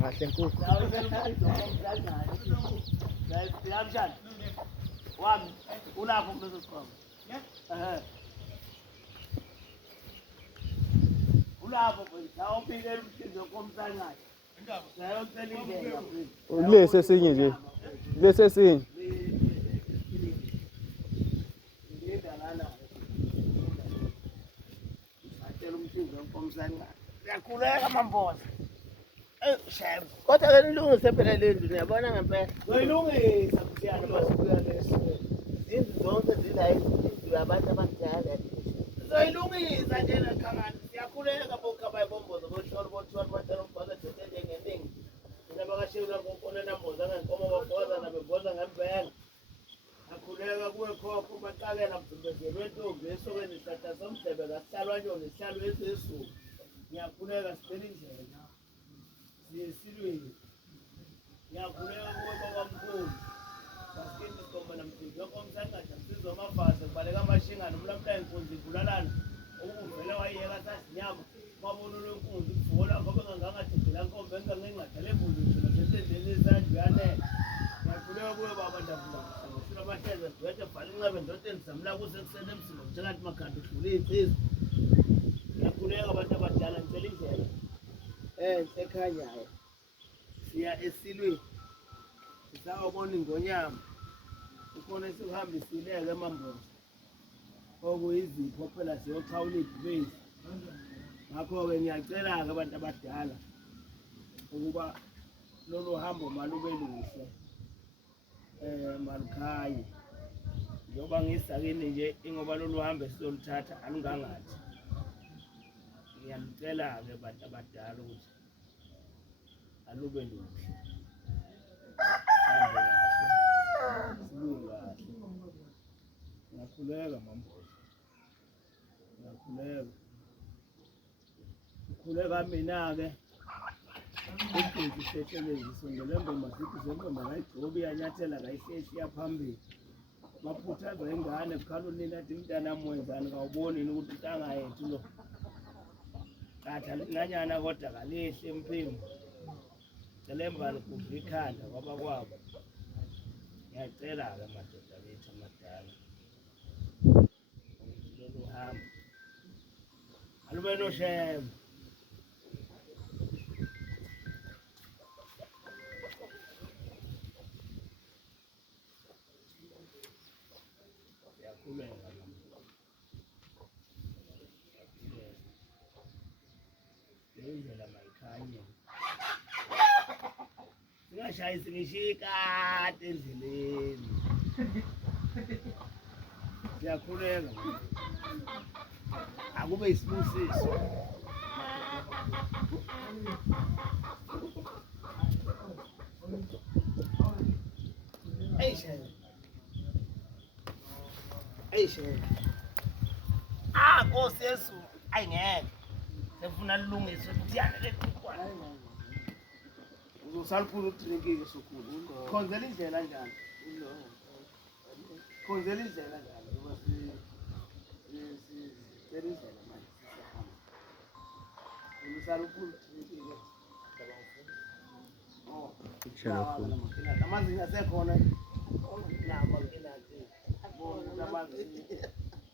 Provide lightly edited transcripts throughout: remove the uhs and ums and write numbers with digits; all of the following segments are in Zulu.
Kahle nkulu. Yamshana. Wami ulapho kuleso sikhwama. Ulapho mfethu. Awuphikela umsindo komsangane. Sayocela indlela mfethu. Lesi esinye nje. Lesi esinye. Siyakhuleka mamboza. Shame. Kodwa ke nilungise phela le ndlu niyabona ngempela. Zoyilungisa mfiyana masukuya leso. Izindlu zonke zila izindlu yabantu abadala. Zoyilungisa nje lakhangani. Siyakhuleka bokhaba ibombozo boshoro batshela umfaza thethe njengeningi. Mina bakashewula ngonkona namboza ngenkomo baboza nabeboza ngempela. Akhuleka kuwe khokho baqakela mfundezelo wentombi esokweni isatha somdebe kasihlalwa nyoni isihlalo esizulu. Ngiyakhuleka sicela indlela. Siyesilweni. Ngiyakhuleka kuwe babamkhulu. Basikini sikhomba namhlanje yonke umsangada msizwa amafazi kubaleka amashingana umlamla inkunzi ivulalana. Ukuvela wayeka sasinyama. Babona lenkunzi kuvuka ngoba ngangathethela nkombe engangenqathele embuzi ngishona sentendeni esanduyane. Ngiyakhuleka kuwe baba ndavula. Abahleze gwethe bhala inqabe ndodeni samla kusekuseni emsilo mthakathi makhanda udlule izizi. Ngiyakhuleka abantu abadala ngicela indlela. Ekhanyayo. Siya esilweni. Sisawubona ingonyama. Ukhona esikuhambisileke emamboza. Okuyizipho phela siyoxhawula ibhubesi. Ngakho-ke ngiyacela-ke abantu abadala ukuba lolu hambo malube luhle. Malikhaye. Njengoba ngisakini nje ingoba lolu hambo sizoluthatha alingangathi. Ngiyanicela-ke abantu abadala ukuthi alube luhle. Sihambe kahle. Silunge kahle. Ngiyakhuleka mamboza. Ngiyakhuleka. Ngikhuleka mina-ke. Igciki seshelezi songelembe masithi zembomba ngayigcoba iyanyathela kayisesiya phambili. Baphuthaza ingane kukhala unina athi mntana mwenzani kawuboni ukuthi intanga yethu lo. Katha linganyana kodwa kalihle empimbo. Celemba likudla ikhanda kwaba kwabo. Ngiyacela-ke madoda bethu amadala. Lolu hambo. Alube noshema. Indlela mayikhanye. Singashayisi ngishikade endleleni. Siyakhuleka. Akube isibusiso. Eyishela. Nkosi Yesu ayingeke. Sefuna lilungiswe kutiyana letikwana. Uzosaliphula ukudrinkike sokhulu. Khonzela indlela njani? Khonzela indlela njani? Ngoba sicela indlela manje sisahamba. Uzosaliphula ukudrinkike. Amazinga asekhona.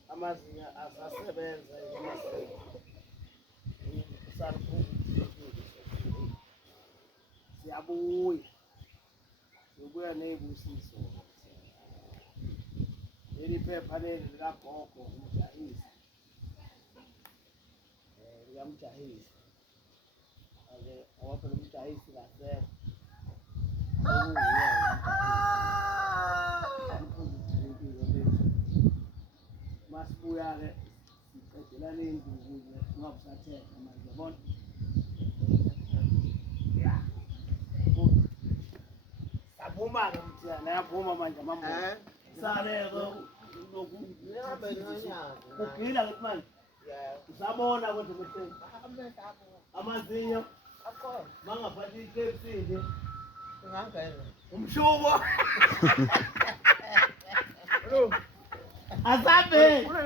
Amazinga asasebenza siyabuya. Siyobuya nezibusiso. Leli phepha leli likagogo umjahisi. Likamjahisi. Ake awaphe lo mjahisi kasekho. Masibuya-ke siqedelane induku ungabusathetha manje yabona. Ya. Sabuma-ke mthiyana yavuma manje amamboza. Sale-ke lokhu kugila ngithi manje. Usabona kodwa mehleni. Amazinyo. Mangaphathi i-KFC nje. Umshubo. Asabe.